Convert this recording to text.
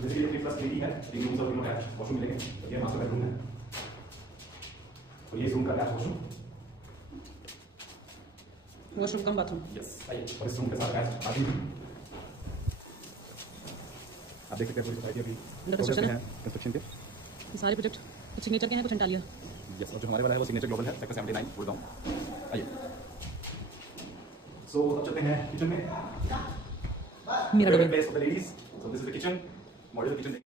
जैसे कि ये 3+3 है, 3 रूम्स और 3 अटैच वॉशरूम मिलेंगे। ये मास्टर बेडरूम है और ये इस रूम का अटैच वॉशरूम कम बाथरूम। यस, आइए। और इस रूम के साथ अटैच बाथरूम आप देख सकते हैं। पूरी सोसाइटी अभी कंस्ट्रक्शन के सारे प्रोजेक्ट कुछ सिग्नेचर के हैं, कुछ अंटालिया। यस, और जो हमारे वाला है वो सिग्नेचर ग्लोबल है, सेक्टर 79 गुड़गांव। आइए। सो अब चलते हैं किचन में। मेरा place for the ladies. So this is the kitchen, modular kitchen.